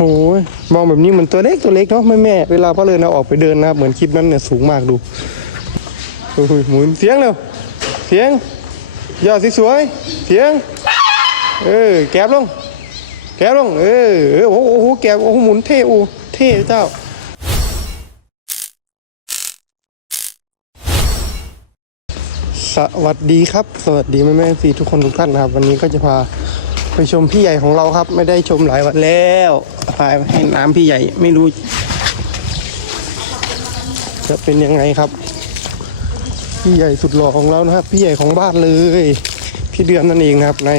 หมองแบบนี้เหมือนตัวเล็กตัวเล็กเนาะแม่แม่เวลาพ่อเลินเอาออกไปเดินนะครับเหมือนคลิปนั้นเนี่ยสูงมากดูโอ้ยหมุนเสียงเร็วเสียงยอดสวยเสียงเออแกบลง แกบลงเออเออโอ้โหโอ้โหแกบโอ้โหหมุนเท่โอ้เท่เจ้าสวัสดีครับ สวัสดีแม่แม่ซีทุกคนทุกท่านนะครับ วันนี้ก็จะพา ไปชมพี่ใหญ่ของเราครับ ไม่ได้ชมหลายวันแล้วพาไปให้น้ำพี่ใหญ่ไม่รู้ จะเป็นยังไงครับ พี่ใหญ่สุดหล่อของเรานะครับ พี่ใหญ่ของบ้านเลย พี่เดือนนั่นเองนะครับใน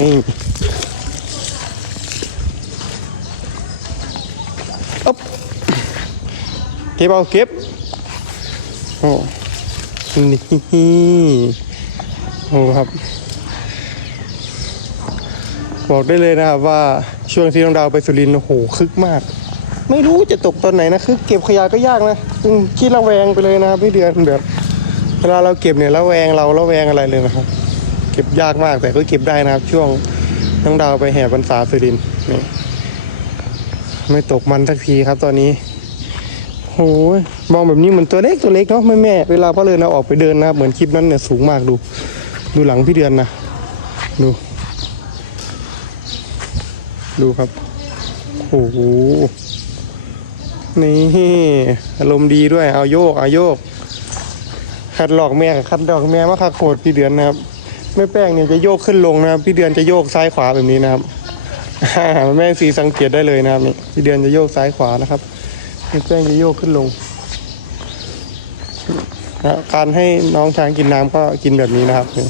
อ๊บเก็บเอาเก็บโอ้นี่โอ้ครับ บอกได้เลยนะครับว่าช่วงที่น้องดาวไปสุรินทร์โอ้โหคึกมาก ไม่รู้จะตกตอนไหนนะคือเก็บขยะก็ยากนะอืมขี้ระแวงไปเลยนะครับพี่เดือนแบบเวลาเราเก็บเนี่ยระแวงเราระแวงอะไรเลยนะครับ เก็บยากมากแต่ก็เก็บได้นะครับ ช่วงน้องดาวไปแห่พรรษาสุรินทร์นี่ไม่ตกมันสักทีครับตอนนี้โอ้ยมองแบบนี้เหมือนตัวเล็กตัวเล็กเนาะแม่แม่เวลาพ่อเลินเอาออกไปเดินนะครับเหมือนคลิปนั้นเนี่ยสูงมากดู ดูหลังพี่เดือนนะดู ดูครับ โอ้โห นี่อารมณ์ดีด้วย เอาโยก เอาโยก คัดหลอกแม่คัดดอกแม่มาคักโกรธพี่เดือนนะครับแม่แป้งเนี่ยจะโยกขึ้นลงนะครับ พี่เดือนจะโยกซ้ายขวาแบบนี้นะครับอ่าแม่สีสังเกตได้เลยนะครับนี่พี่เดือนจะโยกซ้ายขวานะครับแม่แป้งจะโยกขึ้นลงนะการให้น้องช้างกินน้ำก็กินแบบนี้นะครับนี่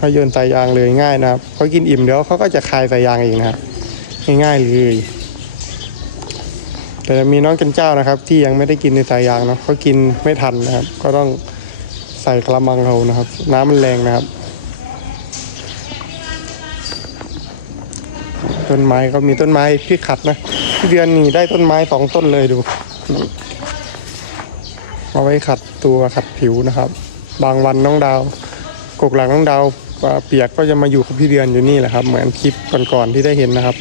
เขาโยนสายยางเลยง่ายนะครับเขากินอิ่มเดี๋ยวเขาก็จะคายสายยางเองนะครับง่ายๆเลยแต่มีน้องกันเจ้านะครับ ที่ยังไม่ได้กินในสายยางเนาะเขากินไม่ทันนะครับ ก็ต้องใส่กระมังเขานะครับ น้ำมันแรงนะครับ ต้นไม้ก็มีต้นไม้พี่ขัดนะพี่เดือนนี่ได้ต้นไม้สองต้นเลยดูเอาไว้ขัดตัวขัดผิวนะครับ บางวันน้องดาวกกหลังน้องดาว อ่าเปียกก็จะมาอยู่กับพี่เดือนอยู่นี่แหละครับ เหมือนคลิปก่อนๆที่ได้เห็นนะครับ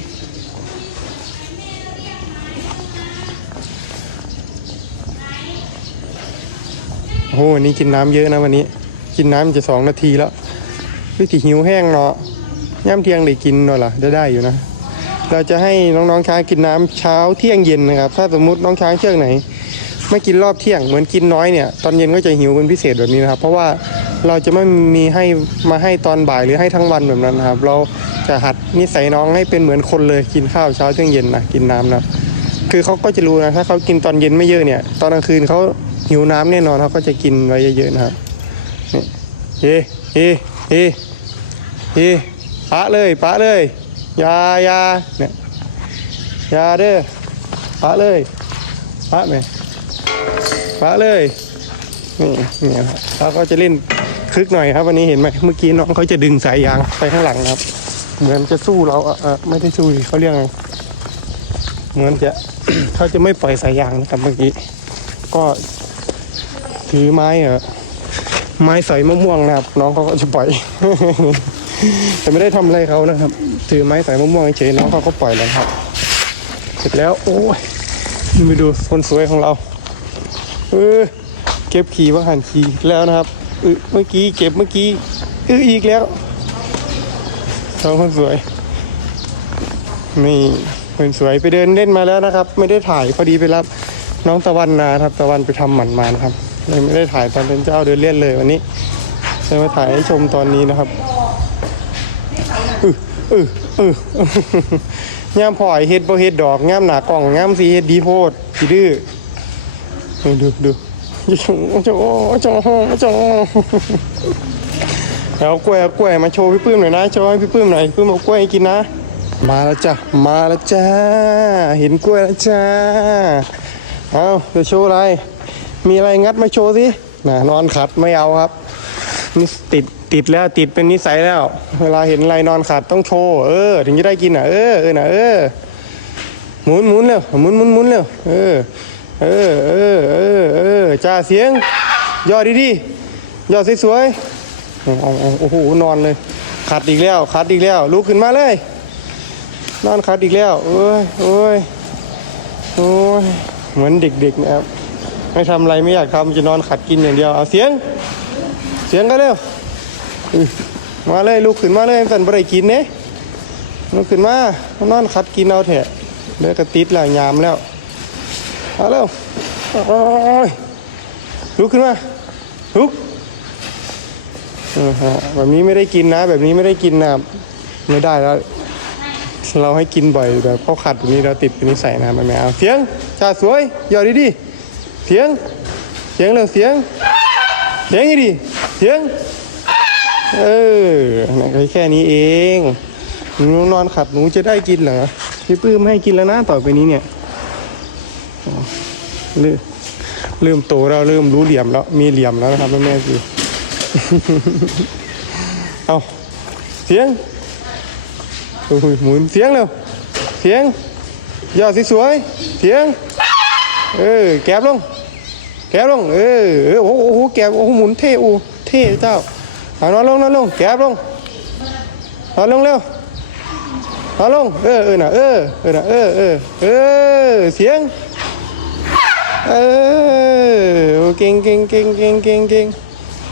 โอ้โหวันนี้กินน้ำเยอะนะวันนี้ กินน้ำจะสองนาทีแล้ววิธีหิวแห้งเนาะย่ำเที่ยงได้กินเนาะล่ะได้ได้อยู่นะ เราจะให้น้องๆช้างกินน้ำเช้าเที่ยงเย็นนะครับ ถ้าสมมุติน้องช้างเชือกไหน ไม่กินรอบเที่ยงเหมือนกินน้อยเนี่ย ตอนเย็นก็จะหิวเป็นพิเศษแบบนี้นะครับ เพราะว่า เราจะไม่มีให้มาให้ตอนบ่ายหรือให้ทั้งวันแบบนั้นครับ เราจะหัดนิสัยน้องให้เป็นเหมือนคนเลยกินข้าวเช้าเที่ยงเย็นนะกินน้ำนะคือเขาก็จะรู้นะถ้าเขากินตอนเย็นไม่เยอะเนี่ย ตอนกลางคืนเขาหิวน้ำแน่นอนเขาก็จะกินไว้เยอะๆนะครับนี่เฮ้เฮ้เฮ้เฮ้ปะเลยปะเลยยายาเนี่ยยาเด้อปะเลยปะไหมปะเลยนี่นี่ครับแล้วก็จะเล่น คึกหน่อยครับวันนี้เห็นไหมเมื่อกี้น้องเขาจะดึงสายยางไปข้างหลังนะครับ เหมือนจะสู้เราเออไม่ได้สู้เขาเรียกไงเหมือนจะเขาจะไม่ปล่อยสายยางนะครับเมื่อกี้ก็ถือไม้เออไม้สอยมะม่วงนะครับ น้องเขาก็จะปล่อย แต่ไม่ได้ทำอะไรเขานะครับ ถือไม้สอยมะม่วงเฉยน้องเขาก็ปล่อยแล้วครับ เสร็จแล้วโอ้ยนี่ไปดูคนสวยของเรา เออเก็บขี่ว่าหันขี่แล้วนะครับ ออเมื่อกี้เก็บเมื่อกี้เอออีกแล้วสองคนสวยนี่คนสวยไปเดินเล่นมาแล้วนะครับ ไม่ได้ถ่ายพอดีไปรับน้องตะวันนาครับตะวันไปทำหมันมานะครับเลยไม่ได้ถ่ายตอนเป็นเจ้าเดินเล่นเลยวันนี้เลยมาถ่ายให้ชมตอนนี้นะครับเออเออเออย่ามพอยเฮ็ดบ่เฮ็ดดอกย่ามหนากล่องย่ามสีเฮ็ดดีโพดสีดื้อดูดู โจโจโจโจเอากล้วยกล้วยมาโชว์พี่ปื้มหน่อยนะโชว์ให้พี่ปื้มหน่อยพี่ปื้มเอากล้วยให้กินนะ มาแล้วจ้ะมาแล้วจ้าเห็นกล้วยแล้วจ้าเอาจะโชว์อะไร มีอะไรงัดมาโชว์สิน่ะนอนขัดไม่เอาครับนี่ติดติดแล้วติดเป็นนิสัยแล้ว เวลาเห็นอะไรนอนขัดต้องโชว์เออ ถึงจะได้กินอะเออเออน่ะเออหมุนหมุนเร็วหมุนหมุนหมุนเร็วเออ เออเออเออเออจ้าเสียงย่อดีๆย่อสวยๆเอาเอาเอโอ้โหนอนเลยขัดอีกแล้วขัดอีกแล้วลุกขึ้นมาเลย นอนคัดอีกแล้วโอ้ยโอ้ยโอ้ยเหมือนเด็กๆนะครับไม่ทำอะไรไม่อยากทำจะนอนขัดกินอย่างเดียวเอาเสียง เสียงกันเร็วมาเลยลุกขึ้นมาเลยสันบริกินเนี่ยลุกขึ้นมานอนขัดกินเอาเถอะเดี๋ยวกระติดแล้วยามแล้ว เอาเร็วโอ้ยลุกขึ้นมาลุกอ่าฮะแบบนี้ไม่ได้กินนะ แบบนี้ไม่ได้กินนะไม่ได้แล้ว เราให้กินบ่อยแบบเขาขัดแบบนี้เราติดเป็นนิสัยนะมันไม่เอาเสียงจ่าสวยหยอดดีๆเสียงเสียงเร็วเสียงเสียงดีเสียงเออแค่นี้เองหนูนอนขัดหนูจะได้กินเหรอพี่ปื้มให้กินแล้วนะต่อไปนี้เนี่ย อ๋อเริ่มเริ่มโตแล้วเริ่มรู้เหลี่ยมแล้ว มีเหลี่ยมแล้วนะครับแม่แม่สิเอาเสียงโอ้ยหมุนเสียงเร็วเสียงยอดสวยเสียงเออแกบลงแกบลงเออโอ้โหแกบโอ้โหหมุนเท่โอูเท่เจ้าเอานอนลงนอนลงแกบลงนอนลงเร็วนอนลงเออเออน่ะเออเออน่ะเออเออเออเสียง เออเก่งเก่งเก่งเก่งเก่งเก่ง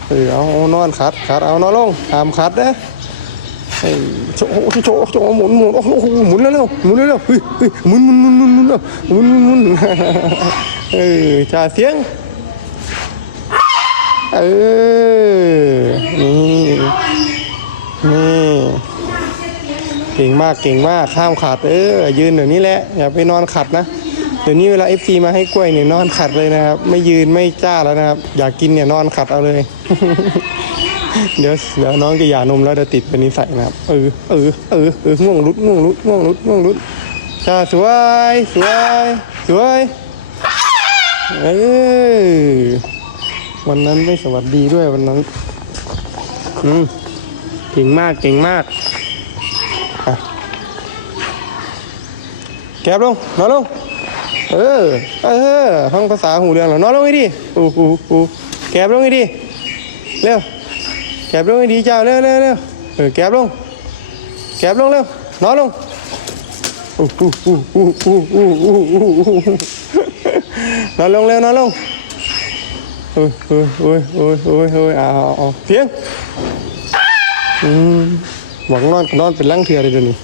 เออเอานอนขัดขัดเอานอนลงห้ามขัดนะเฮ้โชว์โชว์โชว์หมุนหมุนโอ้โหหมุนแล้วเร็วหมุนแล้วเร็วเฮ้ยเฮ้ยหมุนหมุนหมุนหมุนหมุนเร็วหมุนหมุนหมุนเออจ่าเสียงเออนี่นี่เก่งมากเก่งมากข้ามขัดเออยืนเดี๋ยวนี้แหละอย่าไปนอนขัดนะ ดี๋ยวนี้เวลา FC มาให้กล้วยเนี่ยนอนขัดเลยนะครับ ไม่ยืนไม่จ้าแล้วนะครับ อยากกินเนี่ยนอนขัดเอาเลย เดี๋ยวเดี๋ยวน้องจะหย่านมแล้วจะติดเป็นนิสัยนะครับ เออเออเออเออง่วงรุดง่วงรุดง่วงรุดง่วงรุดจ้าสวยสวยสวยเออวันนั้นไม่สวัสดีด้วยวันนั้นอืมเก่งมากเก่งมากแกบลงนอนลง เออ เออฟังภาษาหูเรื่องแล้วนอนลงไอ้ดิโอ้โหแก็บลงไอ้ดิเร็วแก็บลงไอ้ดีเจ้าเร็วเร็วเร็วเออแก็บลงแก็บลงเร็วนอนลงนอนลงเร็วนอนลงโอ้ยโอ้ยโอ้ยโอ้ยโอ้ยโอ้ยเอาเอาเพียงอืมหวังนอนนอนเป็นร่างเทือเลยเดี๋ยวนี้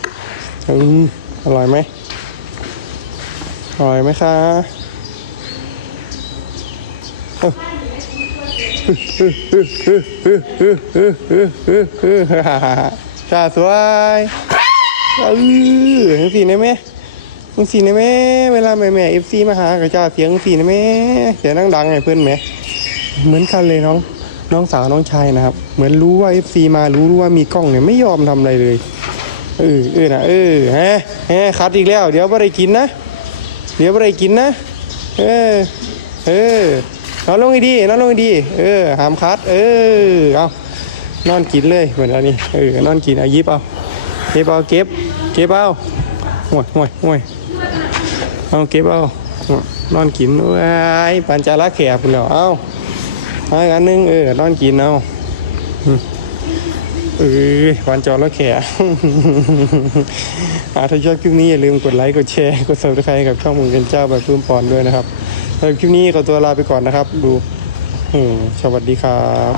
อืมอร่อยไหม อร่อยไหมคะจ้าสวยเออทั้งสี่นะแม่ทั้งสี่นะแม่ เวลาแม่แม่เอฟซีมาหากับจ้าเสียงสี่นะแม่ เสียงดังๆไงเพื่อนแม่ เหมือนกันเลยน้อง น้องสาวน้องชายนะครับ เหมือนรู้ว่า FC มารู้ว่ามีกล้องเนี่ยไม่ยอมทำอะไรเลย เออเออนะเออฮะฮะคัดอีกแล้ว เดี๋ยวไม่ได้กินนะ เดี๋ยวไม่ได้กินนะ เออ เออนอนลงให้ดีนอนลงให้ดี เออ หามคัด เออ เอานอนกินเลยเหมือนอันนี้ เออ นอนกินเอายิบเอา เก็บเอาเก็บ เก็บเอาห่วยห่วยห่วยเอาเก็บเอา นอนกินว้ายปัญจาระแขกพุ่นแล้วเอาเอาอีกอันนึงเออ นอนกินเอาเออวันจอแล้วแขอา ถ้าชอบคลิปนี้อย่าลืมกดไลค์ กดแชร์ กด subscribe กับช่องมึงเป็นเจ้าแบบพื้นปอนด้วยนะครับสำหรับคลิปนี้ขอตัวลาไปก่อนนะครับ ดูอืมสวัสดีครับ